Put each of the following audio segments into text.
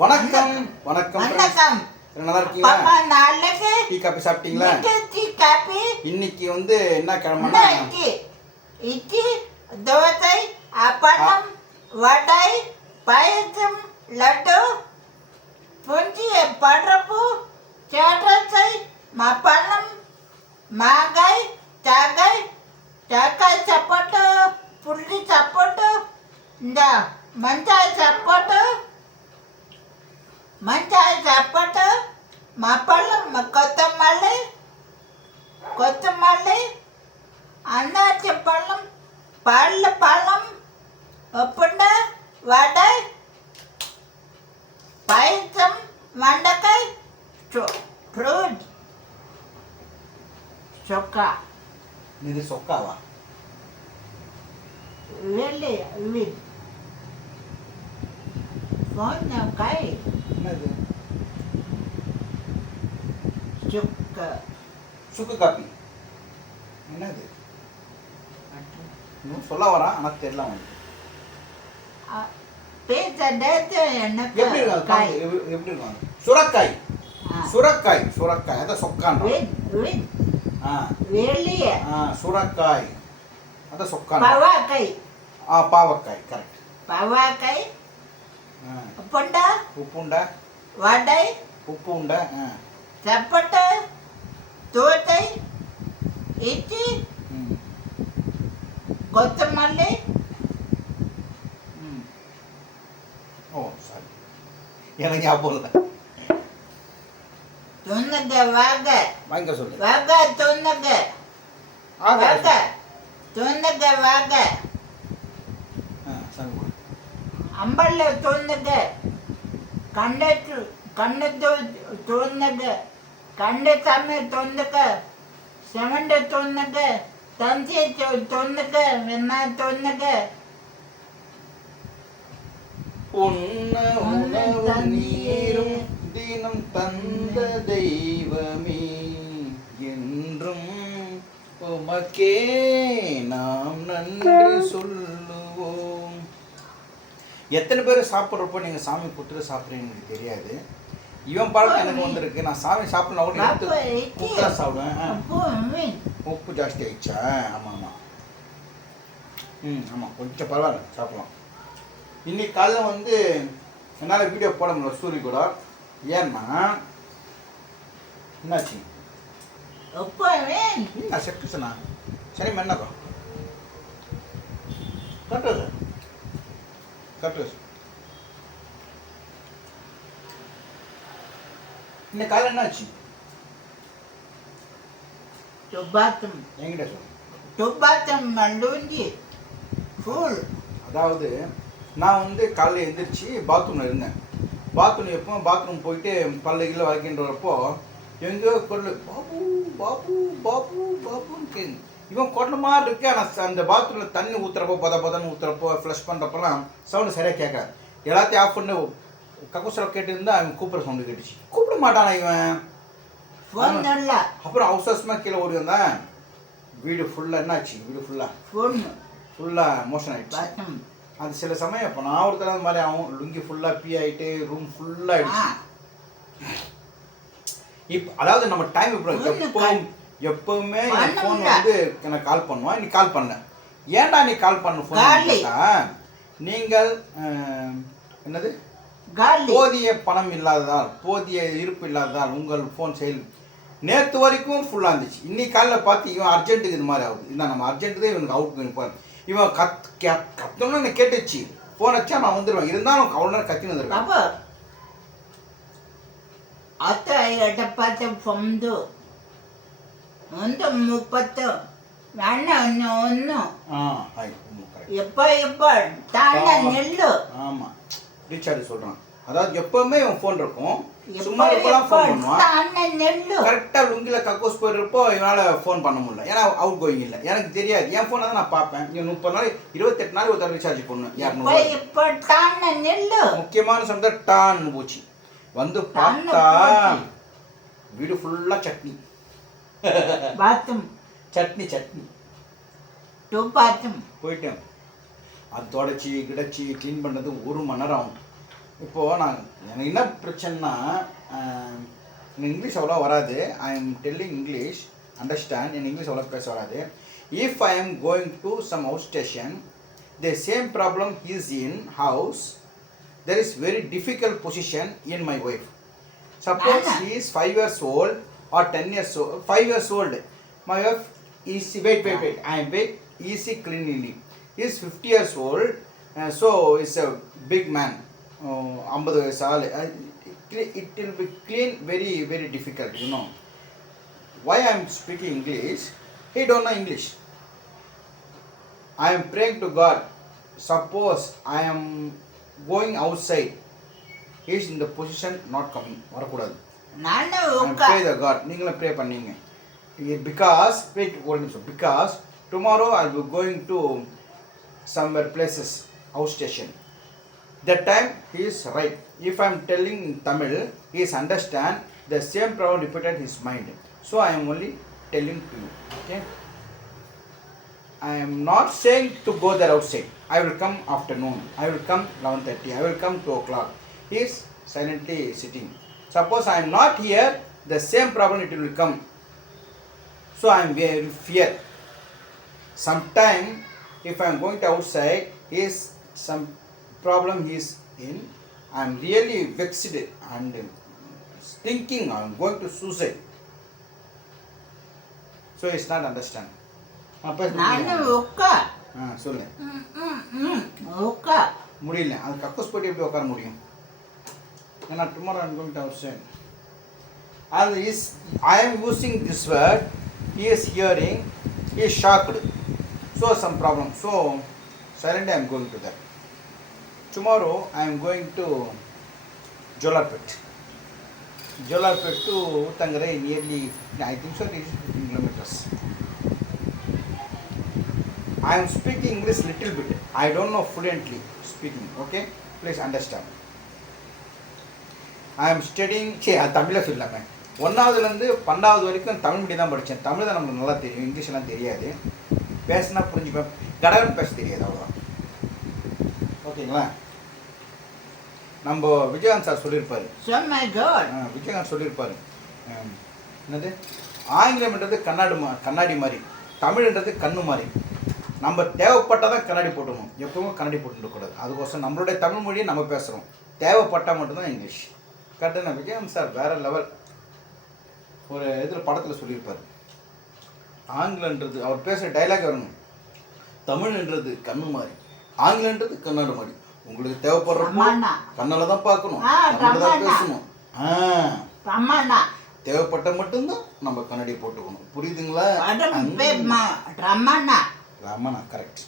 வணக்கம் வணக்கம் வணக்கம். நல்லா இருக்கீங்களா? பாப்பா நாளைக்கு டீ காபி சாப்பிட்டீங்களா? டீ காபி இன்னைக்கு வந்து என்ன கிழமைனா இட்லி தோசை அப்பளம் வடை பாயசம் லட்டு புஞ்சி படப்பு சேட்டை மப்பளம் மாங்காய் தேங்காய் தேங்காய் சப்போட்டு புள்ளி சப்போட்டு இந்த மஞ்சாய் சப்போட்டு மப்பளம் கொத்தமல்லி அன்னாச்சி பழம் பழம் உப்புண்டை வடை பாயசம் வெண்டைக்காய் ஃப்ரூட் சொக்கா இது சொக்காவா? really with காய் என்னது? சுக்கு காப்பி என்னது? இன்னும் சொல்ல வரான் ஆனால் தெரியல அவனுக்கு. எப்படி இருக்காங்க? எப்படி இருக்காங்க? சுரக்காய் சுரக்காய் சுரக்காய் அதான் சொக்கான். சுரக்காய் அதான் சொக்கான். பாவக்காய் கரெக்ட். பாவக்காய் உப்புண்டை வடை உப்பு உண்டை சப்பட்டு தோசை இட்லி கொத்தமல்லி ஓ சாரி எனக்கு ஞாபகம் இல்லை. துணுங்க வாங்க சொல்லு வாங்க துணுங்க வாங்க துணுங்க வாங்க அம்பல்ல துணுங்க கண்ணு துணுங்க கண்ணு சாமி துணுங்க செவண்ட துணுங்க தந்தி துணுங்க வெண்ணா துணுங்க உணவு நீரும் தினம் தந்த தெய்வமே என்றும் உமக்கே நாம் நன்றி சொல்லுவோம். எத்தனை பேர் சாப்பிட்றப்போ நீங்கள் சாமி கொடுத்துட்டு சாப்பிட்றீங்கன்னு எனக்கு தெரியாது. இவன் பழக்கம் எனக்கு வந்திருக்கு. நான் சாமி சாப்பிட்னா கூட உப்பு தான் சாப்பிடுவேன். உப்பு ஜாஸ்தி ஆயிடுச்சா? ஆமாம் ஆமாம் ஆமாம் கொஞ்சம் பரவாயில்ல சாப்பிடலாம். இன்னைக்கு காலைல வந்து என்னால் வீடியோ போட முடியல சூரிய கூட. ஏன்னா என்னாச்சு? நான் செக்குச்சுண்ணா சரி மென்னக்கா கட்டுறது கட்டுறது. இன்னைக்கு காலையில் என்னாச்சு? என்கிட்ட சொல்லு. அதாவது நான் வந்து காலையில் எழுந்திரிச்சு பாத்ரூமில் இருந்தேன். பாத்ரூம் போயிட்டு பல்லையில் வளைக்கின்றப்போ எங்கேயோ குரல் பாபு பாபு பாபு பாபுன்னு கேட்கு. இவன் குரல் மாதிரி இருக்கு. ஆனால் அந்த பாத்ரூமில் தண்ணி ஊற்றுறப்போ பதன்னு ஊற்றுறப்போ ஃப்ளஷ் பண்ணுறப்பெல்லாம் சவுண்டு சரியாக கேட்காது. எல்லாத்தையும் ஆஃப் பண்ணி கக்கூசில் கேட்டுருந்தா அவன் கூப்பிட்ற சவுண்டு கேட்டுச்சு. கூப்பிட மாட்டானா இவன். அப்புறம் அவசரமாக கீழே ஓடி வந்தேன். வீடு ஃபுல்லாக என்னாச்சு? வீடு ஃபுல்லாக மோஷன் ஆகிடுச்சு. அது சில சமயம் இப்போ நான் ஒருத்தர் அந்த மாதிரி ஆகும். லுங்கி ஃபுல்லாக பீ ஆகிட்டு ரூம் ஃபுல்லாக ஆகிடுச்சு. இப்போ அதாவது நம்ம டைம் எப்பவுமே என் ஃபோன் வந்து எனக்கு கால் பண்ணுவான். இன்னைக்கு கால் பண்ணேன். ஏன்டா நீ கால் பண்ண ஃபோன் கேட்டா, நீங்கள் என்னது போதிய பணம் இல்லாததால் போதிய இருப்பு இல்லாததால் உங்கள் ஃபோன் செயல் நேற்று வரைக்கும் ஃபுல்லாக இருந்துச்சு. இன்னைக்கு காலையில் பார்த்து இவன் அர்ஜென்ட்டுக்கு இது மாதிரி ஆகுது. இதான் நம்ம அர்ஜென்ட்டு தான் இவனுக்கு அவுட் பண்ணி இவன் கத்தணும்னு எனக்கு கேட்டுச்சு. ஃபோன் வச்சா நான் வந்துடுவேன். இருந்தாலும் அவ்வளோ நேரம் கத்தின்னு வந்துருக்கேன். ஆமாம் ரீசார்ஜ் சொல்கிறான். அதாவது எப்பவுமே இவன் ஃபோன் இருக்கும். சும்மா இப்போலாம் ஃபோன் பண்ணுவான். கரெக்டாக லுங்கில் கக்கோஸ் போயிருப்போ இவனால் ஃபோன் பண்ண முடியல. ஏன்னா அவுட் கோயிங் இல்லை. எனக்கு தெரியாது. என் ஃபோனை தான் நான் பார்ப்பேன். இவன் 30 நாள் 28 நாள் ஒரு தடவை ரீசார்ஜ் பண்ணுவேன். 200 முக்கியமான சமயத்தில் டான்னு போச்சு. வந்து பார்த்தா வீடு ஃபுல்லாக சட்னி சட்னி பாத்ரூம் போயிட்டேன். அது தொடச்சி கிடச்சி க்ளீன் பண்ணுறது 1 மணி நேரம் ஆகும். இப்போது நான் எனக்கு என்ன பிரச்சனைனா எனக்கு இங்கிலீஷ் அவ்வளோ வராது. I am telling English understand. எனக்கு இங்கிலீஷ் அவ்வளோ பேச வராது. If I am going to some out station the same problem is in house there is very difficult position in my wife. Suppose he is 5 years old or 10 years old. 5 years old. My wife is wait. I am wait. Easy cleanly. He is 50 years old. So is a big man. 50 வயசு ஆளு. It will be clean very difficult. You know. Why I am speaking English? He don't know English. I am praying to God. Suppose I am going outside, he is in the position not coming, வரக்கூடாது. நான் pray the God. நீங்களே pray பண்ணீங்க. Because wait one minute. Because tomorrow I will be going to somewhere places out station. That time he is right. If I am telling in Tamil, he is understand the same problem repeated in his mind. So I am only telling to you. Okay. I am not saying to go there outside. I will come afternoon. I will come 11:30. I will come 2 o'clock. He is silently sitting. Suppose I am not here, the same problem it will come. So I am very fear. Sometime if I am going to outside, is some problem he is in. I am really vexed and thinking I am going to suicide. So he is not understand. சொல்லு. முடியல. அது கக்கூஸ் போட்டு எப்படி உட்கார முடியும்? ஏன்னா tomorrow I'm going to outside. And is I am using this word. He is hearing. He is shocked. So some problem. So silently I am going to that. Tomorrow I am going to Jolarpet. Jolarpet to Uttangarai nearly I think so it is 15 kilometers. I am speaking English little bit. I don't know fluently speaking. Okay, please understand. I am studying. தமிழில் சொல்லாமல் 1ஆவதுலேருந்து 12ஆவது வரைக்கும் Tamil medium தான் படித்தேன். தமிழ் தான் நமக்கு நல்லா தெரியும், இங்கிலீஷ்லாம் தெரியாது. பேசினா புரிஞ்சுப்பேன், கடகடன் பேச தெரியாது, அவ்வளோதான். ஓகேங்களா? நம்ம விஜயகாந்த் சார் சொல்லியிருப்பார். விஜயகாந்த் சொல்லியிருப்பார் என்னது, ஆங்கிலம்ன்றது கண்ணாடி மாதிரி, தமிழ்ன்றது கண்ணு மாதிரி. நம்ம தேவைப்பட்டால் தான் கண்ணாடி போட்டுக்கணும், எப்பவும் கண்ணாடி போட்டுக்கூடாது. அதுக்கோசரம் நம்மளுடைய தமிழ் மொழியை நம்ம பேசுகிறோம், தேவைப்பட்டால் மட்டும்தான் இங்கிலீஷ். கரெக்டாக விஜயகாந்த் சார் வேறு லெவல். ஒரு இதில் படத்தில் சொல்லியிருப்பார், ஆங்கிலன்றது அவர் பேசுகிற டைலாக் வரணும், தமிழ்ன்றது கண்ணு மாதிரி, ஆங்கிலன்றது கண்ணாடி மாதிரி. உங்களுக்கு தேவைப்படுறப்போ கண்ணால் தான் பார்க்கணும், கண்ணால் தான் பேசணும். தேவைப்பட்ட மட்டும்தான் நம்ம கண்ணாடி போட்டுக்கணும். புரியுதுங்களா? ரமணா கரெக்ட்.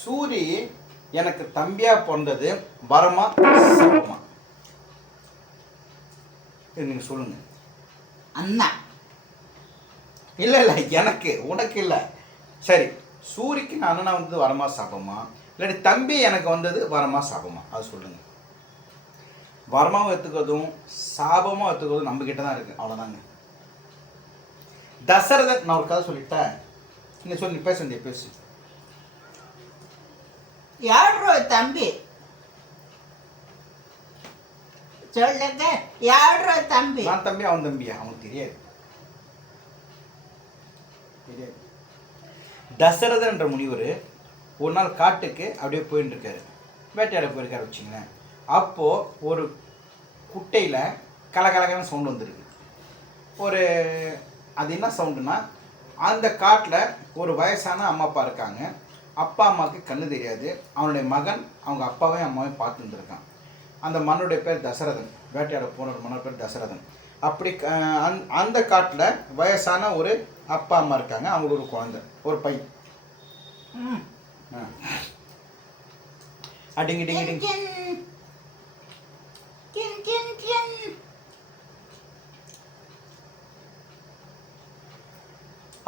சூரி எனக்கு தம்பியா பிறந்தது வரமா சாபமா? நீங்க சொல்லுங்க. அண்ணா இல்ல இல்ல, எனக்கு உனக்கு இல்ல. சரி, சூரிக்கு நான் அண்ணனா வந்தது வரமா சாபமா, இல்லாட்டி தம்பி எனக்கு வந்தது வரமா சாபமா? அது சொல்லுங்க. வரமாவும் எடுத்துக்கிறதும் சாபமாக எடுத்துக்கிறதும் நம்ம கிட்ட தான் இருக்கு, அவ்வளோதாங்க. தசரதன், நான் ஒரு கதை சொல்லிட்டேன், நீ சொல்லி நீ பேச வேண்டிய பேசு. யாரோ தம்பி சொல்லுங்க, யாரோ தம்பி? நான் தம்பி, அவன் தம்பியா? அவனுக்கு தெரியாது. தசரதன்ற முனிவர் ஒரு நாள் காட்டுக்கு அப்படியே போயின்னு இருக்காரு, வேட்டையாட போயிருக்காரு வச்சுங்களேன். அப்போது ஒரு குட்டையில் கலகலகலன்னு சவுண்டு வந்துருக்கு. ஒரு அது என்ன சவுண்டுனா, அந்த காட்டில் ஒரு வயசான அம்மா அப்பா இருக்காங்க. அப்பா அம்மாவுக்கு கண்ணு தெரியாது. அவனுடைய மகன் அவங்க அப்பாவையும் அம்மாவையும் பார்த்து வந்துருக்கான். அந்த மன்னனுடைய பேர் தசரதன், வேட்டையாட போன ஒரு மன்னர் பேர் தசரதன். அப்படி அந்த காட்டில் வயசான ஒரு அப்பா அம்மா இருக்காங்க, அவங்களுக்கு ஒரு குழந்தை, ஒரு பையன். அடிங்க டிங்க டிங்க.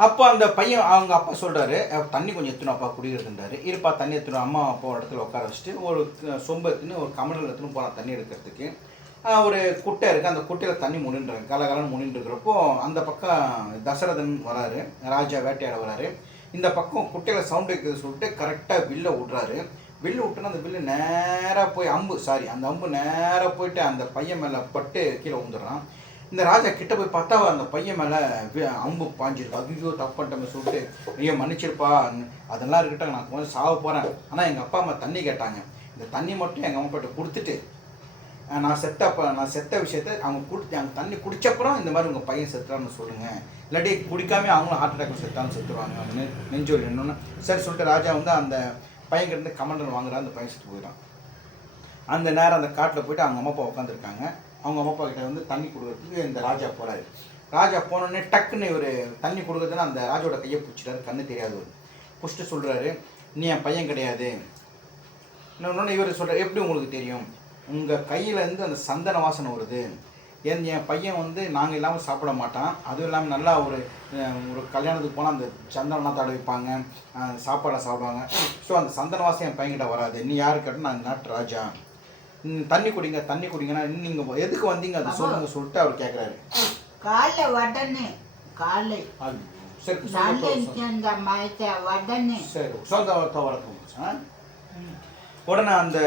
அப்போ அந்த பையன் அவங்க அப்பா சொல்கிறாரு, தண்ணி கொஞ்சம் எடுத்துணும் அப்பா, குடிக்கிறதுன்றாரு. இருப்பா தண்ணி எடுத்துணும். அம்மா அப்பா ஒரு இடத்துல உட்கார வச்சுட்டு ஒரு சொம்பு எடுத்துன்னு ஒரு கமலில் எடுத்துன்னு போகலாம் தண்ணி எடுக்கிறதுக்கு. ஒரு குட்டை இருக்குது, அந்த குட்டையில் தண்ணி முனின்றாங்க, கலகலன்னு முனின்னு இருக்கிறப்போ அந்த பக்கம் தசரதன் வராரு, ராஜா வேட்டையாட வராரு. இந்த பக்கம் குட்டையில் சவுண்ட் வைக்கிறது சொல்லிட்டு கரெக்டாக வில்லை விட்றாரு. வில்லு விட்டோன்னா அந்த வில்லு நேராக போய் அந்த அம்பு நேராக போயிட்டு அந்த பையன் மேலே பட்டு கீழே விழுந்துடுறான். இந்த ராஜா கிட்ட போய் பார்த்தா அந்த பையன் மேலே அம்பு பாஞ்சிருக்கு. ஐயோ தப்பு பண்ணிட்டோம்னு சொல்லிட்டு ஐயோ மன்னிச்சிருப்பா, அதெல்லாம் இருக்கட்டும், நான் கொஞ்சம் சாவ போகிறேன். ஆனால் எங்கள் அப்பா அம்மா தண்ணி கேட்டாங்க, இந்த தண்ணி மட்டும் எங்கள் அம்மா பாட்ட கொடுத்துட்டு நான் செத்த விஷயத்த அவங்க தண்ணி குடிச்சப்பறம் இந்த மாதிரி உங்கள் பையன் செத்துறான்னு சொல்லுங்கள், இல்லாட்டி குடிக்காமே அவங்களும் ஹார்ட் அட்டாக் செத்தாலும் செத்துருவாங்க அப்படின்னு நெஞ்சொலி என்னொன்று. சரி சொல்லிட்டு ராஜா வந்து அந்த பையன்கிட்ட கமாண்டர் வாங்குறான். அந்த பையன் செத்து போயிடான். அந்த நேரம் அந்த காட்டில் போயிட்டு அவங்க அம்மா அப்பா உட்காந்துருக்காங்க. அவங்க அம்மா அப்பா கிட்ட வந்து தண்ணி கொடுக்குறதுக்கு இந்த ராஜா போகிறாரு. ராஜா போனோடனே டக்குன்னு இவர் தண்ணி கொடுக்குறதுன்னு அந்த ராஜாவோட கையை பிடிச்சிட்டாரு. கண்ணு தெரியாது பிடிச்சிட்டு சொல்கிறாரு, நீ என் பையன் கிடையாது. இன்னொன்று இவர் சொல்கிறார், எப்படி உங்களுக்கு தெரியும்? உங்கள் கையிலேருந்து அந்த சந்தன வாசனை வருது. என் பையன் வந்து நாங்கள் இல்லாமல் சாப்பிட மாட்டான். அதுவும் இல்லாமல் நல்லா ஒரு கல்யாணத்துக்கு போனால் அந்த சந்தனம்லாம் தடவை வைப்பாங்க, சாப்பாடை சாப்பிடுவாங்க. ஸோ அந்த சந்தன வாசம் என் பையன்கிட்ட வராது. நீ யாரு கேட்டால் நான் நாட்டு ராஜா. தண்ணி குடிங்கன்னா நீங்கள் எதுக்கு வந்தீங்க அதை சொல்லுங்க சொல்லிட்டு அவர் கேட்குறாரு. காலை உடனே காலை சரி சரி சொந்த வழக்கம். உடனே அந்த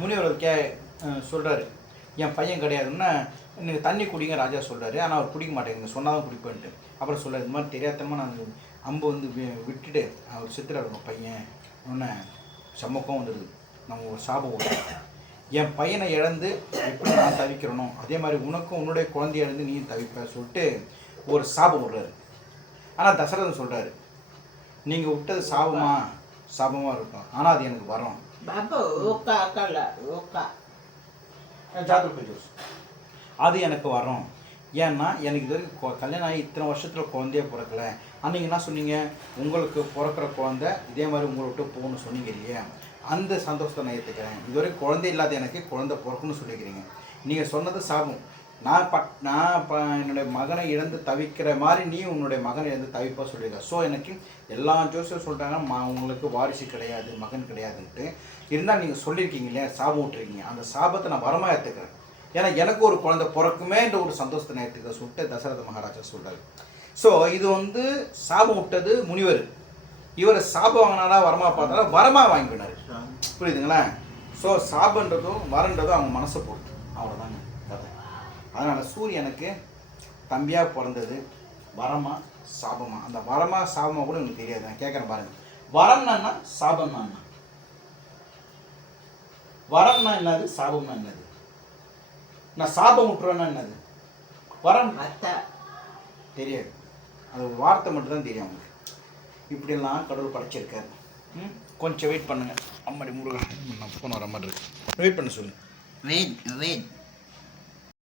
முனிவர் சொல்கிறாரு, என் பையன் கிடையாதுன்னா நீங்கள் தண்ணி குடிங்க ராஜா சொல்கிறாரு. ஆனால் அவர் குடிக்க மாட்டேங்குங்க, சொன்னால் தான் குடிப்பேன்ட்டு. அப்புறம் சொல்கிறார், இந்த மாதிரி தெரியாதனமாக நான் அம்பு வந்து விட்டுட்டு அவர் சித்திரார் உங்கள் பையன் ஒன்று சமக்கம் வந்துடுது. நம்ம ஒரு சாபம் விடுறோம், என் பையனை இழந்து எப்படி நான் தவிக்கிறனோ அதே மாதிரி உனக்கும் உன்னுடைய குழந்தைய இழந்து நீ தவிப்ப சொல்லிட்டு ஒரு சாபம் விடுறாரு. ஆனால் தசரதன் சொல்கிறாரு, நீங்கள் விட்டது சாபமாக இருக்கும், ஆனால் அது எனக்கு வரும். அது எனக்கு வரும். ஏன்னா எனக்கு இது வரைக்கும் கல்யாணம் ஆகி இத்தனை வருஷத்தில் குழந்தைய பிறக்கலை. அன்றைக்கி என்ன சொன்னீங்க, உங்களுக்கு பிறக்கிற குழந்தை இதே மாதிரி உங்களை விட்டு போகணும்னு சொன்னீங்க இல்லையா, அந்த சந்தோஷத்தை நான் ஏற்றுக்கிறேன். இதுவரை குழந்தை இல்லாத எனக்கு குழந்தை பிறக்குன்னு சொல்லிக்கிறீங்க. நீங்கள் சொன்னது சாபம். நான் என்னுடைய மகனை இழந்து தவிக்கிற மாதிரி நீ உன்னுடைய மகனை இழந்து தவிப்பா சொல்லியிருக்க. ஸோ எனக்கு எல்லா ஜோசியரும் சொல்லிட்டாங்கன்னா உங்களுக்கு வாரிசு கிடையாது, மகன் கிடையாதுன்ட்டு. இருந்தால் நீங்கள் சொல்லியிருக்கீங்க இல்லையா, சாபம் விட்டுருக்கீங்க. அந்த சாபத்தை நான் வரமாக ஏற்றுக்கிறேன். ஏன்னா எனக்கு ஒரு குழந்தை பிறக்குமேன்ற ஒரு சந்தோஷத்தை நான் ஏற்றுக்க சொல்லிட்டு தசரத மகாராஜா சொல்கிறார். ஸோ இது வந்து சாபம் விட்டது முனிவர். இவர் சாபம் வாங்கினாரா வரமாக பார்த்தாரா, வரமாக வாங்கினார். புரியுதுங்களா? ஸோ சாபன்றதும் வரன்றதும் அவங்க மனசை பொறுத்து, அவ்வளோதாங்க கதை. அதனால் சூரியனுக்கு தம்பியாக பிறந்தது வரமா சாபமா? அந்த வரமா சாபமா கூட எனக்கு தெரியாது. நான் கேட்குறேன் பாருங்க, வரம்னா சாபம்னா என்ன? வரம்னா என்னது, சாபம்னா என்னது? நான் சாபம் விட்டுருவேன்னா என்னது? வரம் தெரியாது. அது ஒரு வார்த்தை மட்டும்தான் தெரியும் அவங்களுக்கு. இப்படியெல்லாம் கடவுள் படைச்சிருக்காரு. கொஞ்சம் வெயிட் பண்ணுங்க. அம்மாடி முருகன் நான் ஃபோன் வர மாதிரி இருக்கு. வெயிட் பண்ண சொல்லு. வெயிட்